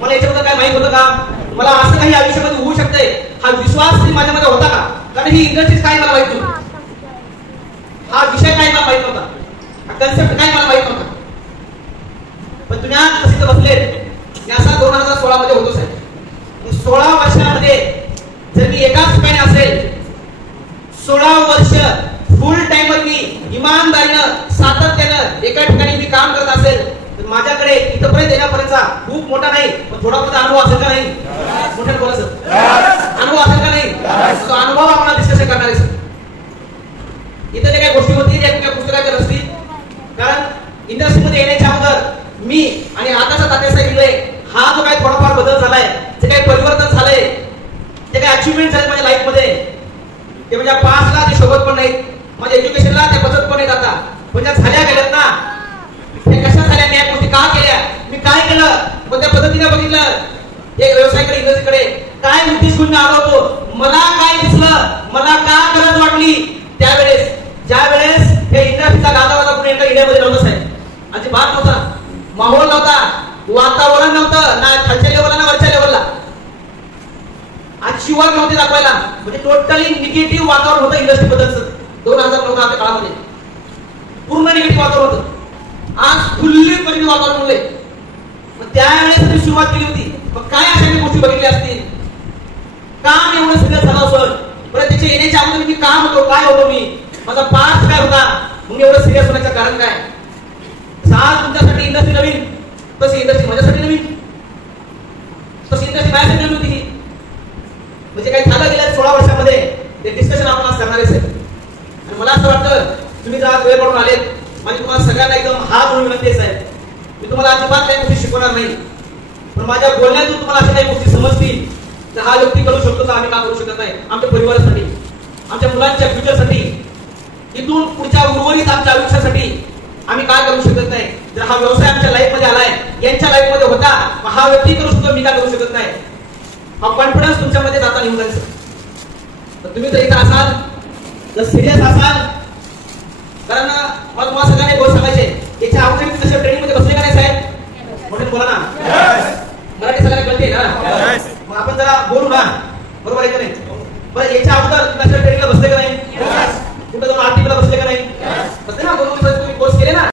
मला याच्याबद्दल काय माहित होतं का, मला असं काही आयुष्यामध्ये होऊ शकते हा विश्वास माझ्यामध्ये होता का, कारण ही इंडस्ट्री काय मला माहित नव्हती, हा विषय काय मला माहित नव्हता, हा कन्सेप्ट काय मला माहित नव्हता. पण तुम्ही आज कसे बसले असा 2016 मध्ये होतो साहेब. 16 वर्षामध्ये जर मी एकाच ठिकाणी असेल 16 वर्ष फुल टाइमर मी इमानदारीनं सातत्यानं एका ठिकाणी मी काम करत असेल तर माझ्याकडे इथपर्यंत येण्यापर्यंतचा खूप मोठा नाही पण थोडा मोठा अनुभव असेल का नाही, मोठ्याने बोला सर, अनुभव असेल का नाही, तो अनुभव आपण डिस्कशन करणार आहे सर. इथे जे काही गोष्टी होती त्या कुठल्या पुस्तकाच्या नसतील, कारण इंडस्ट्रीमध्ये येण्याच्या अगोदर मी आणि आताचा तात्यासाहेब इंगळे हा जो काही थोडाफार बदल झालाय, जे काही परिवर्तन झालंय, जे काही अचिव्हमेंट झाले माझ्या लाईफ मध्ये, ते म्हणजे पासला ते शोभत पण नाहीत, माझ्या एज्युकेशनला ते बचत पण नाहीत आता, पण ज्या झाल्या गेल्यात ना त्या कशा झाल्या, त्या गोष्टी का केल्या, मी काय केलं, कोणत्या पद्धतीने बघितलं, एक व्यवसायाकडे इंडस्ट्रीकडे काय उद्देश घेऊन आलो होतो, मला काय दिसलं, मला का गरज वाटली त्यावेळेस, ज्या वेळेस हे इंडस्ट्रीचा गाजावाजा पुणे इंडियामध्ये नव्हतं साहेब, अजिबात नव्हता, माहोल नव्हता, वातावरण नव्हतं, ना खालच्या लेवलला ना वरच्या लेवलला, आज शिवार नव्हते दाखवायला, म्हणजे टोटली निगेटिव्ह वातावरण होतं इंडस्ट्री बद्दलचं 2009 काळामध्ये, पूर्ण निगेटिव्ह वातावरण होतं. आज फुल्ली पॉझिटिव्ह वातावरण होते. त्यावेळेस मी सुरुवात केली होती, मग काय अशा गोष्टी बघितल्या असतील, काम एवढं सिरियस झालं असेल, बरं त्याच्या येण्याच्या अगोदर मी काम होतो, काय होतो मी, माझा पास्ट काय होता, मग एवढं सिरियस होण्याचं कारण काय. आज तुमच्यासाठी इंडस्ट्री नवीन, तशी इंडस्ट्री माझ्यासाठी नवीन, तशी इंडस्ट्री माझ्यासाठी नवीन होती. म्हणजे काय झालं गेल्या 16 वर्षामध्ये ते डिस्कशन आपण आज करणार आहे. आणि मला असं वाटतं तुम्ही जर वेळ पडून आलेत, म्हणजे तुम्हाला सगळ्यांना एकदम हात जोडून विनंती आहे साहेब, मी तुम्हाला अजिबात काही गोष्टी शिकवणार नाही, पण माझ्या बोलण्यातून तुम्हाला अशा काही गोष्टी समजतील तर हा व्यक्ती करू शकतो तर आम्ही का करू शकत नाही, आमच्या परिवारासाठी, आमच्या मुलांच्या फ्युचरसाठी, इथून पुढच्या उर्वरित आमच्या आयुष्यासाठी आम्ही काय करू शकत नाही. जर हा व्यवसाय आमच्या लाईफ मध्ये आलाय, यांच्या लाईफ मध्ये होता, हा व्यक्ती करू शकतो, मी का करू शकत नाही, हा कॉन्फिडन्स तुमच्यामध्ये जाता निघून जाईल. तर तुम्ही जर इथं असाल, जर सिरियस असाल, कारण मला तुम्हाला सगळ्यांना गोष्ट सांगायचे, याच्या अगोदर तुम्ही तशा ट्रेनिंग मध्ये बसले का नाही साहेब, मोठे बोला ना, मराठी सगळ्यांना कळते ना, मग आपण जरा बोलू ना, बरोबर आहे का नाही. बरं याच्या अगोदर तशा ट्रेनिंगला बसले का नाही, कुठं जाऊन आर्टिकलला बसले का नाही, बसले ना, बरोबर तुम्ही कोर्स केले ना.